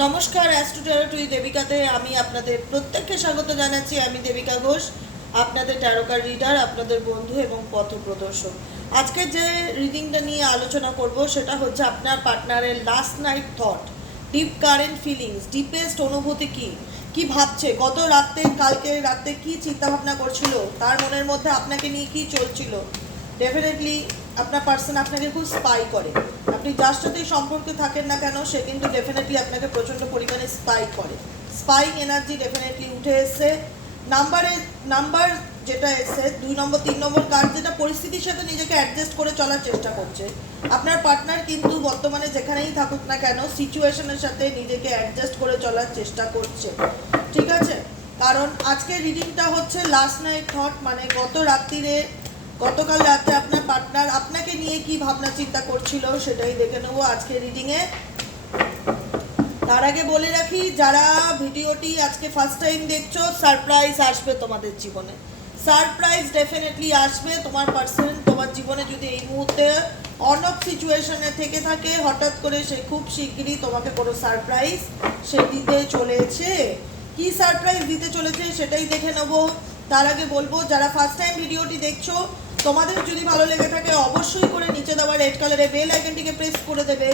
নমস্কার অ্যাস্ট্রোটারোটুই দেবিকাতে আমি আপনাদের প্রত্যেককে স্বাগত জানাচ্ছি। আমি দেবিকা ঘোষ, আপনাদের ট্যারোকার রিডার আপনাদের বন্ধু এবং পথপ্রদর্শক আজকে যে রিডিংটা নিয়ে আলোচনা করব, সেটা হচ্ছে আপনার পার্টনারের last night thought deep current feelings deepest অনুভূতি কি? কি ভাবছে? গত রাতে কালকে রাতে কি চিন্তা ভাবনা করছিল? তার মনের মধ্যে আপনাকে নিয়ে কি চলছিল? ডেফিনেটলি আপনার পার্সন আপনাকে খুব স্পাই করে। আপনি যার সাথেই সম্পর্কে থাকেন না কেন, সে কিন্তু ডেফিনেটলি আপনাকে প্রচণ্ড পরিমাণে স্পাই করে। স্পাইং এনার্জি ডেফিনেটলি উঠে এসছে। নাম্বারে নাম্বার যেটা এসে দুই নম্বর, তিন নম্বর কার্ড যেটা পরিস্থিতির সাথে নিজেকে অ্যাডজাস্ট করে চলার চেষ্টা করছে। আপনার পার্টনার কিন্তু বর্তমানে যেখানেই থাকুক না কেন সিচুয়েশনের সাথে নিজেকে অ্যাডজাস্ট করে চলার চেষ্টা করছে। ঠিক আছে? কারণ আজকের রিডিংটা হচ্ছে লাস্ট নাইট থট মানে গত রাত্রিরে গতকাল রাতে আপনার পার্টনার আপনাকে নিয়ে কি ভাবনা চিন্তা করছিল সেটাই দেখে নেব আজকে রিডিংয়ে তার আগে বলে রাখি, যারা ভিডিওটি আজকে ফার্স্ট টাইম দেখছ সারপ্রাইজ আসবে তোমাদের জীবনে। সারপ্রাইজ ডেফিনেটলি আসবে তোমার পার্সন তোমার জীবনে যদি এই মুহূর্তে অন অফ সিচুয়েশনে থেকে থাকে, হঠাৎ করে সে খুব শিগগিরই তোমাকে কোনো সারপ্রাইজ সে দিতে চলেছে। কি সারপ্রাইজ দিতে চলেছে সেটাই দেখে নেব। তার আগে বলব, যারা ফার্স্ট টাইম ভিডিওটি দেখছ তোমাদের যদি ভালো লেগে থাকে, অবশ্যই করে নিচে দেওয়া রেড কালারে বেল আইকনটিকে প্রেস করে দেবে।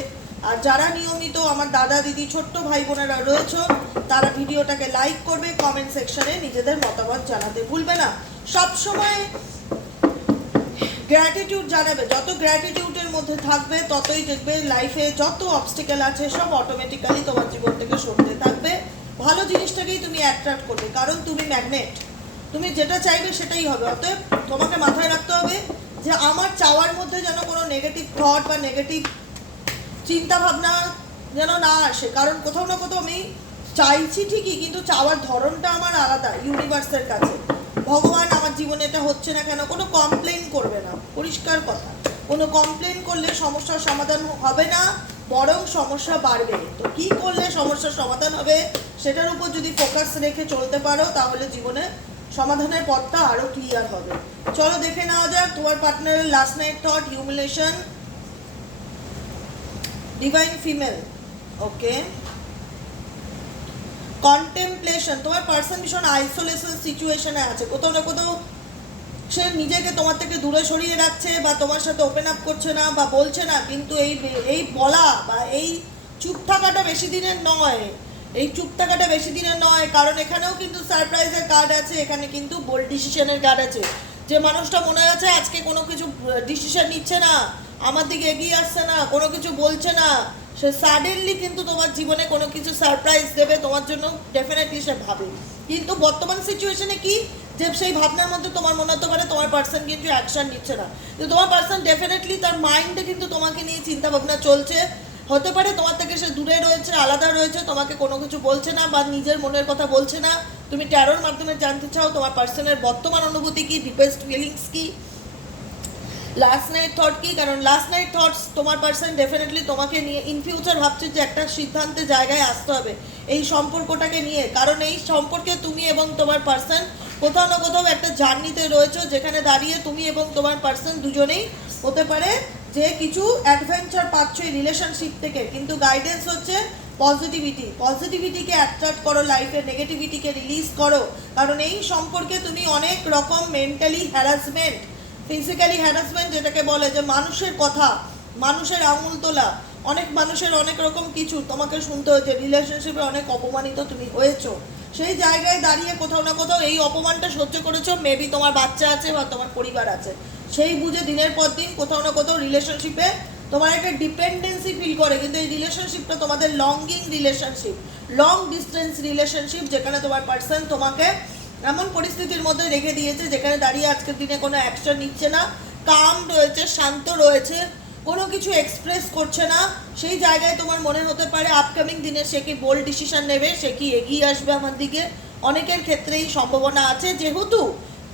আর যারা নিয়মিত আমার দাদা দিদি, ছোট্ট ভাই বোনেরা রয়েছে, তারা ভিডিওটাকে লাইক করবে কমেন্ট সেকশনে নিজেদের মতামত জানাতে ভুলবে না। সব সময় গ্র্যাটিটিউড জানাবে। যত গ্র্যাটিটিউডের মধ্যে থাকবে, ততই দেখবে লাইফে যত অবস্টিকেল আছে, সব অটোমেটিক্যালি তোমার জীবন থেকে সরতে থাকবে। ভালো জিনিসটাকেই তুমি অ্যাট্রাক্ট করবে, কারণ তুমি ম্যাগনেট তুমি যেটা চাইবে সেটাই হবে। অতএব তোমাকে মাথায় রাখতে হবে যে আমার চাওয়ার মধ্যে যেন কোনো নেগেটিভ থট বা নেগেটিভ চিন্তা ভাবনা যেন না আসে। কারণ কোথাও না কোথাও আমি চাইছি ঠিকই, কিন্তু চাওয়ার ধরনটা আমার আলাদা ইউনিভার্সের কাছে। ভগবান আমার জীবনে এটা হচ্ছে না কেন, কোনো কমপ্লেন করবে না। পরিষ্কার কথা। কোনো কমপ্লেন করলে সমস্যার সমাধান হবে না, বরং সমস্যা বাড়বে। তো কি করলে সমস্যার সমাধান হবে, সেটার উপর যদি ফোকাস রেখে চলতে পারো, তাহলে জীবনে সমাধানের পথটা আরও ক্লিয়ার হবে। চলো দেখে নেওয়া যাক তোমার পার্টনারের last night thought humiliation divine female okay contemplation তোমার পার্সন ভীষণ আইসোলেশন সিচুয়েশনে আছে। কোথাও না কোথাও সে নিজেকে তোমার থেকে দূরে সরিয়ে রাখছে বা তোমার সাথে ওপেন আপ করছে না বা বলছে না, কিন্তু এই এই বলা বা এই চুপ থাকাটা বেশি দিনের নয়। এই চুপ থাকাটা বেশি দিনের নয়, কারণ এখানেও কিন্তু সারপ্রাইজের কার্ড আছে, এখানে কিন্তু বোল্ড ডিসিশনের কার্ড আছে। যে মানুষটা মনে আছে আজকে কোনো কিছু ডিসিশন নিচ্ছে না, আমার দিকে এগিয়ে আসছে না, কোনো কিছু বলছে না, সে সাডেনলি কিন্তু তোমার জীবনে কোনো কিছু সারপ্রাইজ দেবে, তোমার জন্য ডেফিনেটলি সে ভাবে। কিন্তু বর্তমান সিচুয়েশনে কি? যে সেই ভাবনার মধ্যে তোমার মনে হতে পারে তোমার পার্সন কিন্তু অ্যাকশন নিচ্ছে না। কিন্তু তোমার পার্সন ডেফিনেটলি তার মাইন্ডে কিন্তু তোমাকে নিয়ে চিন্তা ভাবনা চলছে। হতে পারে তোমার থেকে সে দূরে রয়েছে, আলাদা রয়েছে, তোমাকে কোনো কিছু বলছে না বা নিজের মনের কথা বলছে না। তুমি ট্যারোর মাধ্যমে জানতে চাও, তোমার পার্সনের বর্তমান অনুভূতি কী ডিপেস্ট ফিলিংস কি? লাস্ট নাইট থট কি? কারণ লাস্ট নাইট থটস তোমার পার্সন ডেফিনেটলি তোমাকে নিয়ে ইন ফিউচার ভাবছে যে একটা সিদ্ধান্তে জায়গায় আসতে হবে এই সম্পর্কটাকে নিয়ে। কারণ এই সম্পর্কে তুমি এবং তোমার পার্সন কোথাও না কোথাও একটা জার্নিতে রয়েছে, যেখানে দাঁড়িয়ে তুমি এবং তোমার পার্সন দুজনেই হতে পারে যে কিছু অ্যাডভেঞ্চার পাচ্ছ এই রিলেশনশিপ থেকে। কিন্তু গাইডেন্স হচ্ছে পজিটিভিটি পজিটিভিটিকে অ্যাট্রাক্ট করো লাইফের নেগেটিভিটিকে রিলিজ করো। কারণ এই সম্পর্কে তুমি অনেক রকম মেন্টালি হ্যারাসমেন্ট ফিজিক্যালি হ্যারাসমেন্ট যেটাকে বলে যে মানুষের কথা, মানুষের আঙুল তোলা, অনেক মানুষের অনেক রকম কিছু তোমাকে শুনতে হয়েছে। রিলেশনশিপে অনেক অপমানিত তুমি হয়েছো। সেই জায়গায় দাঁড়িয়ে কোথাও না কোথাও এই অপমানটা সহ্য করেছ? মেবি তোমার বাচ্চা আছে বা তোমার পরিবার আছে। সেই বুঝে দিনের পর দিন কোথাও না কোথাও রিলেশনশিপে তোমার একটা ডিপেন্ডেন্সি ফিল করে। কিন্তু এই রিলেশনশিপটা তোমাদের longing relationship long distance relationship যেখানে তোমার পার্সন তোমাকে এমন পরিস্থিতির মধ্যে রেখে দিয়েছে, যেখানে দাঁড়িয়ে আজকের দিনে কোনো অ্যাকশন নিচ্ছে না। কাম রয়েছে, শান্ত রয়েছে। কোনো কিছু এক্সপ্রেস করছে না। সেই জায়গায় তোমার মনে হতে পারে আপকামিং দিনে সে কি বোল্ড ডিসিশন নেবে, সে কি এগিয়ে আসবে আমার দিকে। অনেকের ক্ষেত্রেই সম্ভাবনা আছে। যেহেতু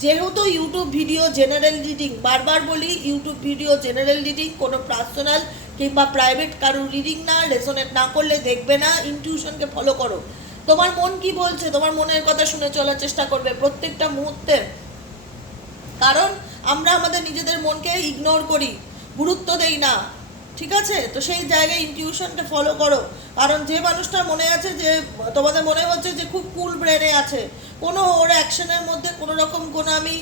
যেহেতু ইউটিউব ভিডিও জেনারেল রিডিং বারবার বলি ইউটিউব ভিডিও জেনারেল রিডিং কোনো পার্সোনাল কিংবা প্রাইভেট কারোর রিডিং না রেজোনেট না করলে দেখবে না ইনটিউশনকে ফলো করো। তোমার মন কি বলছে? তোমার মনের কথা শুনে চলার চেষ্টা করবে প্রত্যেকটা মুহূর্তে। কারণ আমরা আমাদের নিজেদের মনকে ইগনোর করি। গুরুত্ব দেই না। ঠিক আছে? তো সেই জায়গায় ইনটিউশনটা ফলো করো। কারণ যে মানুষটা মনে আছে যে, তোমাদের মনে হচ্ছে যে খুব কুল ব্রেনে আছে। কোনো ওর অ্যাকশনের মধ্যে কোনো রকম কোনো আমি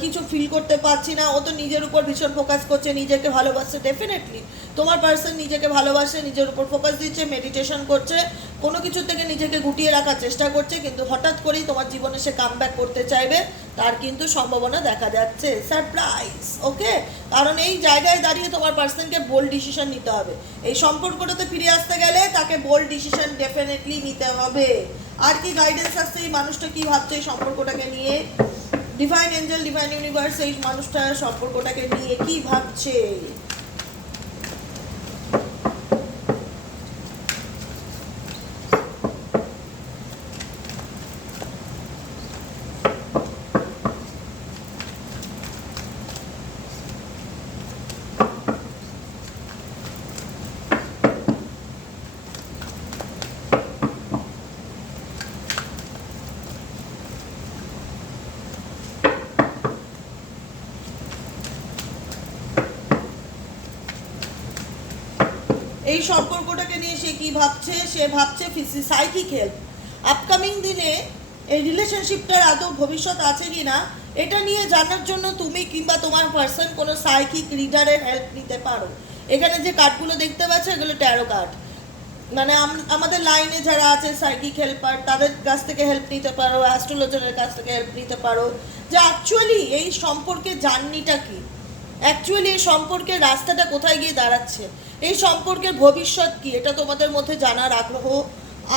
কিছু ফিল করতে পারছি না। ও তো নিজের উপর ভীষণ ফোকাস করছে, নিজেকে ভালোবাসছে। ডেফিনেটলি তোমার পার্সন নিজেকে ভালোবাসে, নিজের উপর ফোকাস দিচ্ছে মেডিটেশন করছে, কোনো কিছু থেকে নিজেকে গুটিয়ে রাখার চেষ্টা করছে, কিন্তু হঠাৎ করেই তোমার জীবনে সে কাম করতে চাইবে, তার কিন্তু সম্ভাবনা দেখা যাচ্ছে। সারপ্রাইজ ওকে কারণ এই জায়গায় দাঁড়িয়ে তোমার পার্সনকে বোল্ড ডিসিশন নিতে হবে। এই সম্পর্কটাতে ফিরে আসতে গেলে তাকে বোল্ড ডিসিশন ডেফিনেটলি নিতে হবে। আর কি গাইডেন্স আসছে এই মানুষটা কি ভাবছে এই সম্পর্কটাকে নিয়ে? ডিভাইন এঞ্জেল ডিভাইন ইউনিভার্স এই মানুষটা সম্পর্কটাকে নিয়ে কি ভাবছে? এই সম্পর্কটাকে নিয়ে সে কি ভাবছে? সে ভাবছে সাইকিক হেল্প আপকামিং দিনে এই রিলেশনশিপটার আদৌ ভবিষ্যৎ আছে কি না এটা নিয়ে জানার জন্য তুমি কিংবা তোমার পার্সন কোনো সাইকিক রিডারের হেল্প নিতে পারো। এখানে যে কার্ডগুলো দেখতে পাচ্ছ, এগুলো ট্যারো কার্ড মানে আমাদের লাইনে যারা আছে সাইকিক হেল্পার তাদের কাছ থেকে হেল্প নিতে পারো অ্যাস্ট্রোলজারের কাছ থেকে হেল্প নিতে পারো। যে অ্যাকচুয়ালি এই সম্পর্কে জার্নিটা কি? অ্যাকচুয়ালি এই সম্পর্কের রাস্তাটা কোথায় গিয়ে দাঁড়াচ্ছে? এই সম্পর্কের ভবিষ্যৎ কি? এটা তোমাদের মধ্যে জানার আগ্রহ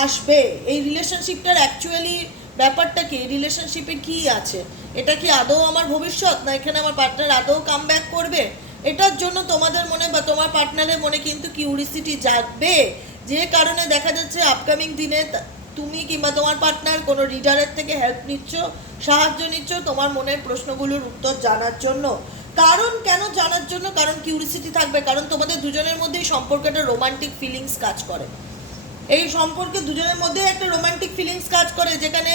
আসবে। এই রিলেশনশিপটার অ্যাকচুয়ালি ব্যাপারটা কি? রিলেশনশিপে কি আছে? এটা কি আদৌ আমার ভবিষ্যৎ? না এখানে আমার পার্টনার আদৌ কাম ব্যাক করবে? এটার জন্য তোমাদের মনে বা তোমার পার্টনারের মনে কিন্তু কিউরিসিটি জাগবে। যে কারণে দেখা যাচ্ছে আপকামিং দিনে তুমি কিংবা তোমার পার্টনার কোনো রিডারের থেকে হেল্প নিচ্ছ, সাহায্য নিচ্ছ তোমার মনের প্রশ্নগুলোর উত্তর জানার জন্য। কারণ কেন জানার জন্য? কারণ কিউরিসিটি থাকবে, কারণ তোমাদের দুজনের মধ্যে মধ্যেই সম্পর্কটা রোমান্টিক ফিলিংস কাজ করে। এই সম্পর্কে দুজনের মধ্যে একটা রোমান্টিক ফিলিংস কাজ করে, যেখানে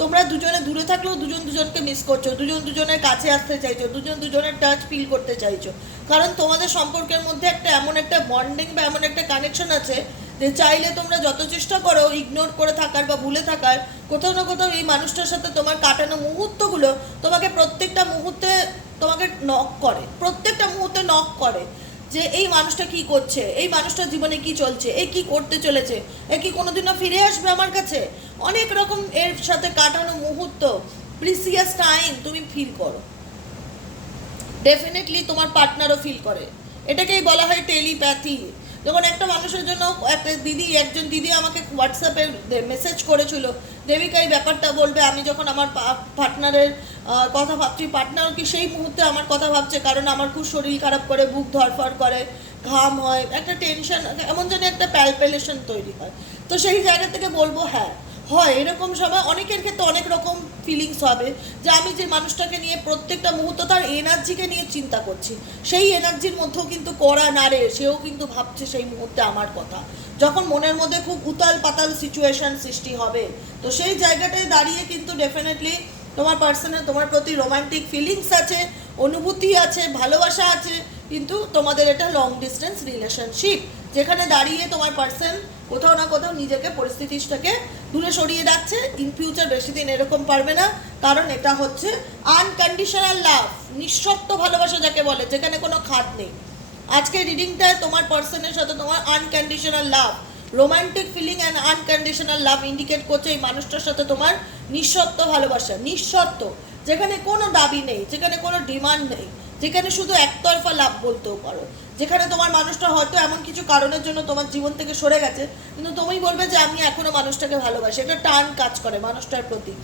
তোমরা দুজনে দূরে থাকলেও দুজন দুজনকে মিস করছ, দুজন দুজনের কাছে আসতে চাইছো, দুজন দুজনের টাচ ফিল করতে চাইছো। কারণ তোমাদের সম্পর্কের মধ্যে একটা এমন একটা বন্ডিং বা এমন একটা কানেকশন আছে যে চাইলে তোমরা যত চেষ্টা করো ইগনোর করে থাকার বা ভুলে থাকার, কোথাও না কোথাও এই মানুষটার সাথে তোমার কাটানো মুহূর্তগুলো তোমাকে প্রত্যেকটা মুহূর্তে তোমাকে নক করে, প্রত্যেকটা মুহূর্তে নক করে যে এই মানুষটা কি করছে, এই মানুষটার জীবনে কি চলছে, এ কি করতে চলেছে, এ কি কোনোদিনও ফিরে আসবে আমার কাছে? অনেক রকম এর সাথে কাটানো মুহূর্ত প্রিসিয়াস টাইম তুমি ফিল করো। ডেফিনেটলি তোমার পার্টনারও ফিল করে। এটাকেই বলা হয় টেলিপ্যাথি যখন একটা মানুষের জন্য একটা দিদি, একজন দিদি আমাকে হোয়াটসঅ্যাপে মেসেজ করেছিল, দেবিকা, এই ব্যাপারটা বলবে, আমি যখন আমার পার্টনারের কথা ভাবছি পার্টনারও কি সেই মুহূর্তে আমার কথা ভাবছে? কারণ আমার খুব শরীর খারাপ করে, বুক ধরফর করে, ঘাম হয়, একটা টেনশন এমন যেন একটা প্যালপেলেশন তৈরি হয়। তো সেই জায়গা থেকে বলব হ্যাঁ হয়। এরকম সময় অনেকের ক্ষেত্রে অনেক রকম ফিলিংস হবে যে আমি যে মানুষটাকে নিয়ে প্রত্যেকটা মুহূর্ত তার এনার্জিকে নিয়ে চিন্তা করছি, সেই এনার্জির মধ্যেও কিন্তু করা নাড়ে, সেও কিন্তু ভাবছে সেই মুহূর্তে আমার কথা। যখন মনের মধ্যে খুব উতাল পাতাল সিচুয়েশন সৃষ্টি হবে, তো সেই জায়গাটায় দাঁড়িয়ে কিন্তু ডেফিনেটলি তোমার পার্সনের তোমার প্রতি রোমান্টিক ফিলিংস আছে, অনুভূতি আছে, ভালোবাসা আছে কিন্তু তোমাদের এটা লং ডিস্টেন্স রিলেশনশিপ যেখানে দাঁড়িয়ে তোমার পার্সন কোথাও না কোথাও নিজেকে পরিস্থিতিটাকে দূরে সরিয়ে রাখছে ইন ফিউচার বেশি দিন এরকম পারবে না, কারণ এটা হচ্ছে আনকন্ডিশনাল লাভ নিঃশর্ত ভালোবাসা যাকে বলে, যেখানে কোনো খাদ নেই। আজকে রিডিংটায় তোমার পার্সনের সাথে তোমার unconditional love romantic feeling and unconditional love indicate করছে এই মানুষটার সাথে তোমার নিঃশর্ত ভালোবাসা নিঃশর্ত যেখানে কোনো দাবি নেই, যেখানে কোনো ডিমান্ড নেই। যেখানে শুধু একতরফা লাভ বলতেও পারো। যেখানে তোমার মানুষটা হয়তো এমন কিছু কারণের জন্য তোমার জীবন থেকে সরে গেছে, কিন্তু তুমি বলবে যে আমি এখনও মানুষটাকে ভালোবাসি। একটা টান কাজ করে মানুষটার প্রতি।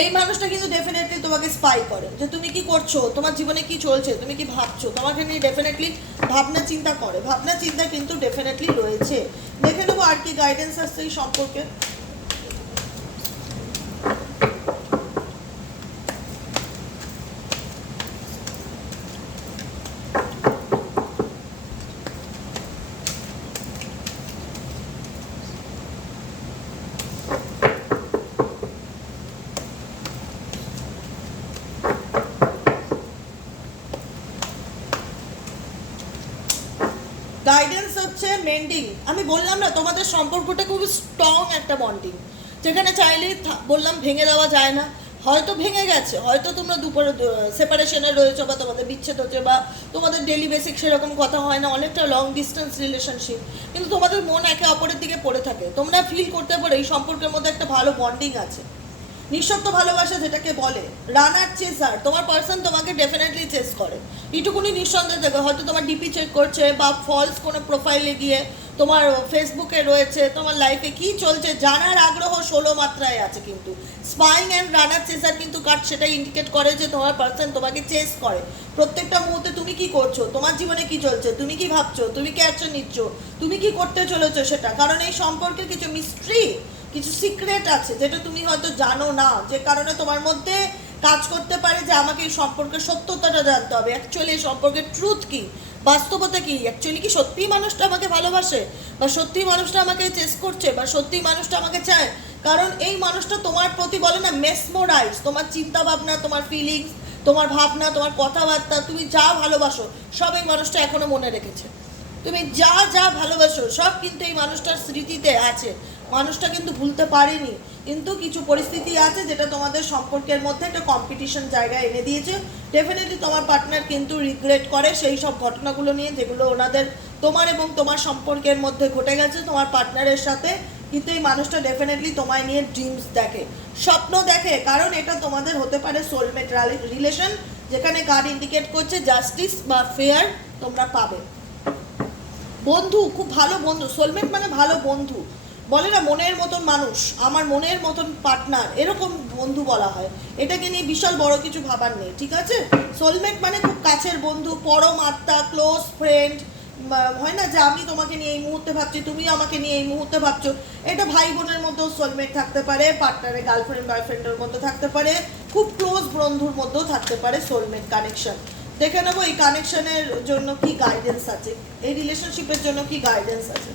এই মানুষটা কিন্তু ডেফিনেটলি তোমাকে স্পাই করে যে তুমি কি করছ, তোমার জীবনে কি চলছে, তুমি কি ভাবছ? তোমাকে নিয়ে ডেফিনেটলি ভাবনা চিন্তা করে। ভাবনা চিন্তা কিন্তু ডেফিনেটলি রয়েছে। দেখে নেব আর কি গাইডেন্স আসছে এই সম্পর্কে। আমি বললাম না, তোমাদের সম্পর্কটা খুব স্ট্রং একটা বন্ডিং যেখানে চাইলেই থা- বললাম ভেঙে দেওয়া যায় না। হয়তো ভেঙে গেছে, হয়তো তোমরা দুপুরে সেপারেশনে রয়েছো বা তোমাদের বিচ্ছেদ হচ্ছে বা তোমাদের ডেলি বেসিক সেরকম কথা হয় না, অনেকটা লং ডিস্টেন্স রিলেশনশিপ কিন্তু তোমাদের মন একে অপরের দিকে পড়ে থাকে। তোমরা ফিল করতে পারো এই সম্পর্কের মধ্যে একটা ভালো বন্ডিং আছে। নিঃশব্দ ভালোবাসা যেটাকে বলে রানার চেসার, তোমার পার্সন তোমাকে ডেফিনেটলি চেস করে। এইটুকুনি নিঃসন্দেহে দেখো হয়তো তোমার ডিপি চেক করছে বা ফলস কোনো প্রোফাইলে গিয়ে তোমার ফেসবুকে রয়েছে, তোমার লাইফে কি চলছে, জানার আগ্রহ ষোলো মাত্রায় আছে কিন্তু। স্পাইং অ্যান্ড রানার চেসার কিন্তু কার্ড সেটা ইন্ডিকেট করে যে তোমার পার্সন তোমাকে চেস করে। প্রত্যেকটা মুহূর্তে তুমি কি করছ, তোমার জীবনে কি চলছে, তুমি কি ভাবছ, তুমি কি অ্যাকশন নিচ্ছ, তুমি কি করতে চলেছো সেটা। কারণ এই সম্পর্কের কিছু মিস্ট্রি কিছু সিক্রেট আছে যেটা তুমি হয়তো জানো না। যে কারণে তোমার মধ্যে কাজ করতে পারে যে আমাকে এই সম্পর্কের সত্যতাটা জানতে হবে। অ্যাকচুয়ালি এই সম্পর্কের ট্রুথ কি? বাস্তবতা কি? অ্যাকচুয়ালি কি সত্যিই মানুষটা আমাকে ভালোবাসে? বা সত্যিই মানুষটা আমাকে চেস করছে? বা সত্যিই মানুষটা আমাকে চায়? কারণ এই মানুষটা তোমার প্রতি বলে না মেসমোরাইজ তোমার চিন্তা ভাবনা তোমার ফিলিংস তোমার ভাবনা, তোমার কথাবার্তা, তুমি যা ভালোবাসো, সব এই মানুষটা এখনও মনে রেখেছে। তুমি যা যা ভালোবাসো, সব কিন্তু এই মানুষটার স্মৃতিতে আছে। মানুষটা কিন্তু ভুলতে পারেনি। কিন্তু কিছু পরিস্থিতি আছে যেটা তোমাদের সম্পর্কের মধ্যে একটা কম্পিটিশন জায়গা এনে দিয়েছে। ডেফিনেটলি তোমার পার্টনার কিন্তু রিগ্রেট করে সেই সব ঘটনাগুলো নিয়ে যেগুলো ওনাদের তোমার এবং তোমার সম্পর্কের মধ্যে ঘটে গেছে। তোমার পার্টনারের সাথে কিন্তু এই মানুষটা ডেফিনেটলি তোমায় নিয়ে ড্রিমস দেখে, স্বপ্ন দেখে। কারণ এটা তোমাদের হতে পারে সোলমেট রিলেশন যেখানে কার্ড ইন্ডিকেট করছে জাস্টিস বা ফেয়ার তোমরা পাবে। বন্ধু, খুব ভালো বন্ধু। সোলমেট মানে ভালো বন্ধু। বলে না, মনের মতন মানুষ, আমার মনের মতন পার্টনার এরকম বন্ধু বলা হয়। এটাকে নিয়ে বিশাল বড় কিছু ভাবার নেই, ঠিক আছে? সোলমেট মানে খুব কাছের বন্ধু, পরম আত্মা ক্লোজ ফ্রেন্ড হয় না যে আমি তোমাকে নিয়ে এই মুহূর্তে ভাবছি, তুমি আমাকে নিয়ে এই মুহূর্তে ভাবছ। এটা ভাই বোনের মধ্যেও সোলমেট থাকতে পারে পার্টনারে গার্লফ্রেন্ড বয়ফ্রেন্ডের মধ্যে থাকতে পারে, খুব ক্লোজ বন্ধুর মধ্যেও থাকতে পারে সোলমেট কানেকশন দেখে নেব এই কানেকশনের জন্য কি গাইডেন্স আছে, এই রিলেশনশিপের জন্য কি গাইডেন্স আছে।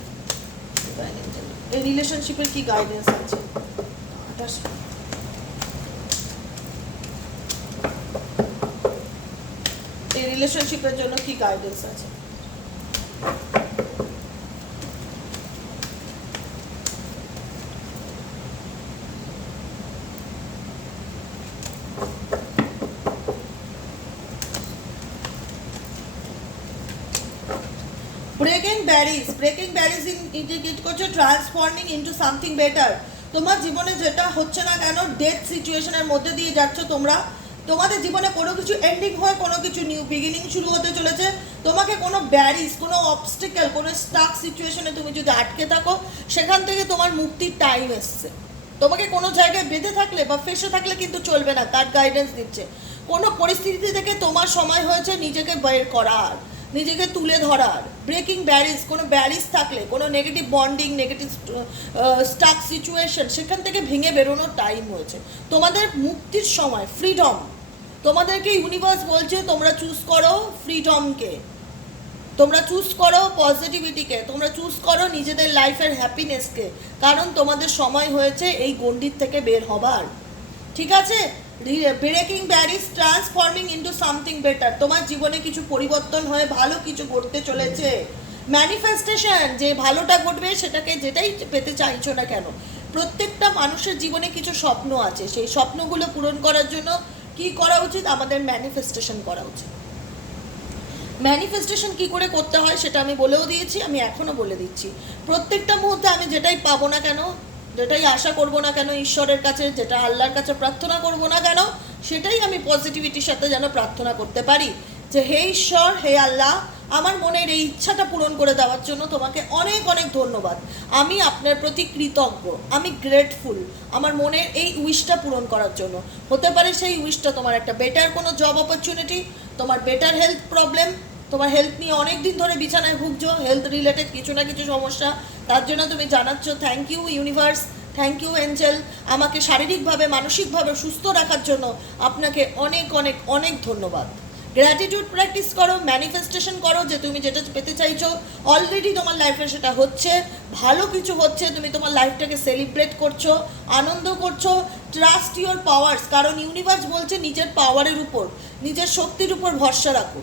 এই রিলেশনশিপের কি গাইডেন্স আছে এই রিলেশনশিপের জন্য কি গাইডেন্স আছে breaking barriers breaking barriers indicate করছে ট্রান্সফর্মিং ইন্টু সামথিং বেটার তোমার জীবনে যেটা হচ্ছে না কেন ডেথ সিচুয়েশনের মধ্যে দিয়ে যাচ্ছ তোমরা। তোমাদের জীবনে কোনো কিছু এন্ডিং হয়ে, কোনো কিছু নিউ বিগিনিং শুরু হতে চলেছে। তোমাকে কোনো ব্যারিজ কোনো অবস্টিক্যাল কোনো স্টাক সিচুয়েশনে তুমি যদি আটকে থাকো, সেখান থেকে তোমার মুক্তির টাইম এসছে। তোমাকে কোনো জায়গায় বেঁধে থাকলে বা ফেসে থাকলে কিন্তু চলবে না, তার গাইডেন্স দিচ্ছে। কোনো পরিস্থিতি থেকে তোমার সময় হয়েছে নিজেকে বের করার। নিজেকে তুলে ধরার। ব্রেকিং ব্যারিজ কোনো ব্যারিজ থাকলে, কোনো negative bonding negative stuck situation সেখান থেকে ভেঙে বেরোনোর টাইম হয়েছে তোমাদের মুক্তির সময় ফ্রিডম তোমাদেরকে ইউনিভার্স বলছে, তোমরা চুজ করো ফ্রিডমকে তোমরা চুজ করো পজিটিভিটিকে তোমরা চুজ করো নিজেদের লাইফের হ্যাপিনেসকে কারণ তোমাদের সময় হয়েছে এই গণ্ডির থেকে বের হবার। ঠিক আছে? Breaking barriers transforming into something better তোমার জীবনে কিছু পরিবর্তন হয়ে ভালো কিছু ঘটতে চলেছে। ম্যানিফেস্টেশন যে ভালোটা ঘটবে সেটাকে যেটাই পেতে চাইছো না কেন, প্রত্যেকটা মানুষের জীবনে কিছু স্বপ্ন আছে। সেই স্বপ্নগুলো পূরণ করার জন্য কি করা উচিত? আমাদের ম্যানিফেস্টেশন করা উচিত। ম্যানিফেস্টেশন কি করে করতে হয় সেটা আমি বলেও দিয়েছি, আমি এখনও বলে দিচ্ছি। প্রত্যেকটা মুহূর্তে আমি যেটাই পাবো না কেন যেটাই আশা করব না কেন ঈশ্বরের কাছে, যেটা আল্লাহর কাছে প্রার্থনা করব না কেন, সেটাই আমি পজিটিভিটির সাথে যেন প্রার্থনা করতে পারি। যে হে ঈশ্বর, হে আল্লাহ, আমার মনের এই ইচ্ছাটা পূরণ করে দেওয়ার জন্য তোমাকে অনেক অনেক ধন্যবাদ। আমি আপনার প্রতি কৃতজ্ঞ, আমি গ্রেটফুল আমার মনের এই উইশটা পূরণ করার জন্য। হতে পারে সেই উইশটা তোমার একটা বেটার কোনো জব অপরচুনিটি তোমার বেটার হেলথ প্রবলেম তোমার হেলথ নিয়ে অনেক দিন ধরে বিছানায় ভুগছো হেলথ রিলেটেড কিছু না কিছু সমস্যা তার জন্য তুমি জানাচ্ছ thank you universe thank you angel আমাকে শারীরিকভাবে, মানসিকভাবে সুস্থ রাখার জন্য আপনাকে অনেক অনেক অনেক ধন্যবাদ। গ্র্যাটিটিউড প্র্যাকটিস করো ম্যানিফেস্টেশন করো যে তুমি যেটা পেতে চাইছো। অলরেডি তোমার লাইফে সেটা হচ্ছে, ভালো কিছু হচ্ছে, তুমি তোমার লাইফটাকে সেলিব্রেট করছ, আনন্দ করছ। ট্রাস্ট ইউর পাওয়ার্স কারণ ইউনিভার্স বলছে নিজের পাওয়ারের উপর, নিজের শক্তির উপর ভরসা রাখো।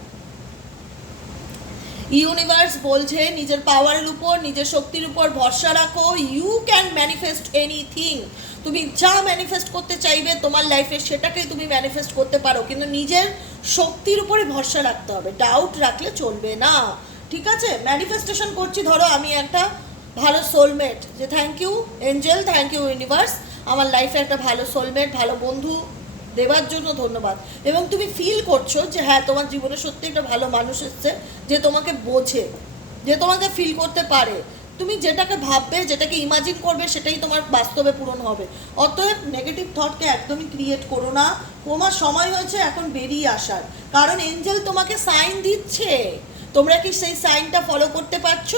ইউনিভার্স বলছে, নিজের পাওয়ারের উপর, নিজের শক্তির উপর ভরসা রাখো ইউ ক্যান ম্যানিফেস্ট এনিথিং তুমি যা ম্যানিফেস্ট করতে চাইবে, তোমার লাইফে সেটাকে তুমি ম্যানিফেস্ট করতে পারো, কিন্তু নিজের শক্তির উপরে ভরসা রাখতে হবে। ডাউট রাখলে চলবে না। ঠিক আছে? ম্যানিফেস্টেশন করছি, ধরো আমি একটা ভালো সোলমেট যে thank you angel thank you universe আমার লাইফে একটা ভালো সোলমেট ভালো বন্ধু দেওয়ার জন্য ধন্যবাদ। এবং তুমি ফিল করছ যে হ্যাঁ তোমার জীবনে সত্যি একটা ভালো মানুষ এসছে যে তোমাকে বোঝে, যে তোমাকে ফিল করতে পারে। তুমি যেটাকে ভাববে, যেটাকে ইমাজিন করবে, সেটাই তোমার বাস্তবে পূরণ হবে। অতএব নেগেটিভ থটকে একদমই ক্রিয়েট করো না। তোমার সময় হয়েছে এখন বেরিয়ে আসার। কারণ এঞ্জেল তোমাকে সাইন দিচ্ছে। তোমরা কি সেই সাইনটা ফলো করতে পারছ?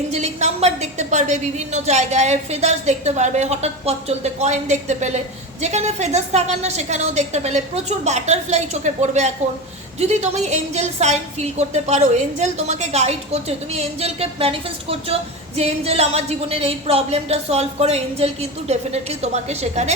এঞ্জেলিক নাম্বার দেখতে পারবে বিভিন্ন জায়গায় ফেদার্স দেখতে পারবে, হঠাৎ পথ চলতে কয়েন দেখতে পেলে। যেখানে ফেদার্স থাকার না, সেখানেও দেখতে পেলে। প্রচুর বাটারফ্লাই চোখে পড়বে এখন। যদি তুমি এঞ্জেল সাইন ফিল করতে পারো এঞ্জেল তোমাকে গাইড করছে, তুমি এঞ্জেলকে ম্যানিফেস্ট করছ যে এঞ্জেল আমার জীবনের এই প্রবলেমটা সলভ করো এঞ্জেল কিন্তু ডেফিনেটলি তোমাকে সেখানে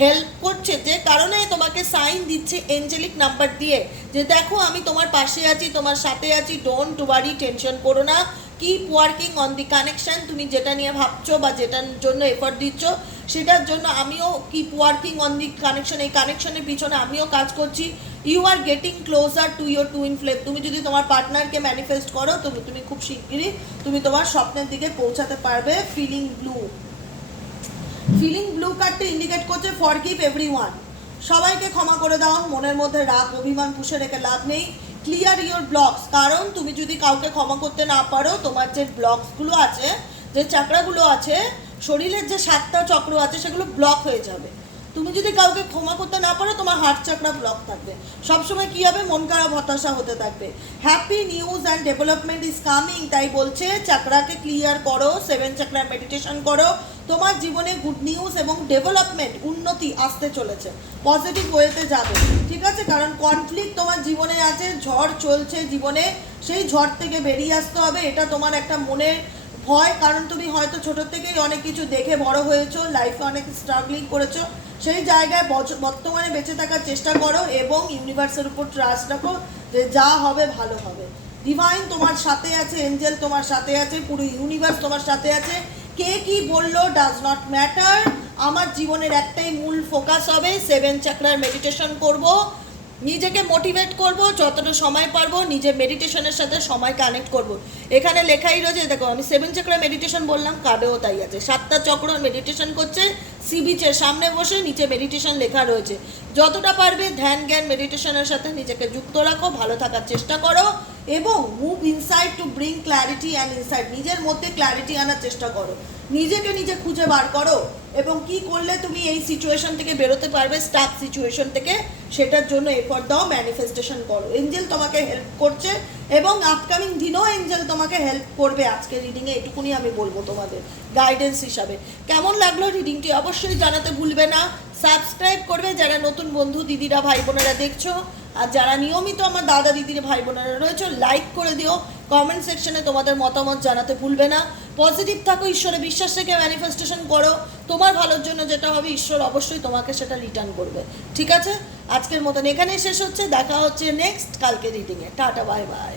হেল্প করছে, যে কারণে তোমাকে সাইন দিচ্ছে এঞ্জেলিক নাম্বার দিয়ে। যে দেখো, আমি তোমার পাশে আছি, তোমার সাথে আছি ডোন্ট ওয়ারি টেনশন করো না। Keep working on the connection তুমি যেটা নিয়ে ভাবছ বা যেটার জন্য এফোর্ট দিচ্ছ, সেটার জন্য আমিও keep working on the connection এই কানেকশনের পিছনে আমিও কাজ করছি। You are getting closer to your twin flame তুমি যদি তোমার পার্টনারকে ম্যানিফেস্ট করো তবে তুমি খুব শিগগিরই, তুমি তোমার স্বপ্নের দিকে পৌঁছাতে পারবে ফিলিং ব্লু ফিলিং ব্লু কার্ডটা ইন্ডিকেট করছে ফর ফরগিভ এভরি ওয়ান সবাইকে ক্ষমা করে দাও, মনের মধ্যে রাগ, অভিমান পুষে রেখে লাভ নেই। ক্লিয়ার ইওর ব্লকস কারণ তুমি যদি কাউকে ক্ষমা করতে না পারো, তোমার যে ব্লকসগুলো আছে, যে চাকরাগুলো আছে, শরীরের যে সাতটা চক্র আছে, সেগুলো ব্লক হয়ে যাবে। তুমি যদি কাউকে ক্ষমা করতে না পারো, তোমার হার্ট চাকরা ব্লক থাকবে। সবসময় কী হবে? মন খারাপ, হতাশা হতে থাকবে। Happy news and development is coming তাই বলছে চাকরাকে ক্লিয়ার করো সেভেন চাকরা মেডিটেশন করো তোমার জীবনে গুড নিউজ এবং ডেভেলপমেন্ট উন্নতি আসতে চলেছে। পজিটিভ ওয়েতে যাবে। ঠিক আছে? কারণ কনফ্লিক্ট তোমার জীবনে আছে, ঝড় চলছে জীবনে, সেই ঝড় থেকে বেরিয়ে আসতে হবে, এটা তোমার একটা মনের ভয়। কারণ তুমি হয়তো ছোটোর থেকেই অনেক কিছু দেখে বড় হয়েছো লাইফে অনেক স্ট্রাগলিং করেছ। সেই জায়গায় বর্তমানে বেঁচে থাকার চেষ্টা করো এবং ইউনিভার্সের উপর ট্রাস্ট রাখো যে যা হবে, ভালো হবে। ডিভাইন তোমার সাথে আছে এঞ্জেল তোমার সাথে আছে, পুরো ইউনিভার্স তোমার সাথে আছে। কে কি বলল ডাজ নট ম্যাটার আমার জীবনের একটাই মূল ফোকাস হবে সেভেন চাকরার মেডিটেশন করব। নিজেকে মোটিভেট করব, যতটা সময় পারব নিজের মেডিটেশনের সাথে সময় কানেক্ট করব। এখানে লেখাই রয়েছে, দেখো, আমি সেভেন চক্র মেডিটেশন বললাম, কাবেও তাই আছে। সাতটা চক্র মেডিটেশন করছে, সি বিচের সামনে বসে নিচে মেডিটেশন লেখা রয়েছে। যতটা পারবে ধ্যান জ্ঞান মেডিটেশনের সাথে নিজেকে যুক্ত রাখো, ভালো থাকার চেষ্টা করো। এবং move inside to bring clarity and inside নিজের মধ্যে ক্ল্যারিটি আনার চেষ্টা করো। নিজেকে নিজে খুঁজে বার করো এবং কি করলে তুমি এই সিচুয়েশন থেকে বেরোতে পারবে স্টাফ সিচুয়েশন থেকে, সেটার জন্য এফোর্ট দাও ম্যানিফেস্টেশন করো। এঞ্জেল তোমাকে হেল্প করছে এবং আপকামিং দিনও এঞ্জেল তোমাকে হেল্প করবে। আজকে রিডিংয়ে এটুকুনি আমি বলব তোমাদের গাইডেন্স হিসাবে। কেমন লাগল রিডিংটি অবশ্যই জানাতে ভুলবে না। সাবস্ক্রাইব করবে যারা নতুন বন্ধু, দিদিরা ভাই বোনেরা দেখছ। আর যারা নিয়মিত আমার দাদা দিদির ভাই বোনেরা রয়েছে লাইক করে দিও। কমেন্ট সেকশনে তোমাদের মতামত জানাতে ভুলবে না। পজিটিভ থাকো, ঈশ্বরে বিশ্বাস রেখে ম্যানিফেস্টেশন করো। তোমার ভালোর জন্য যেটা হবে, ঈশ্বর অবশ্যই তোমাকে সেটা রিটার্ন করবে। ঠিক আছে? আজকের মতন এখানেই শেষ হচ্ছে। দেখা হচ্ছে নেক্সট কালকে রিডিংয়ে টাটা বাই বাই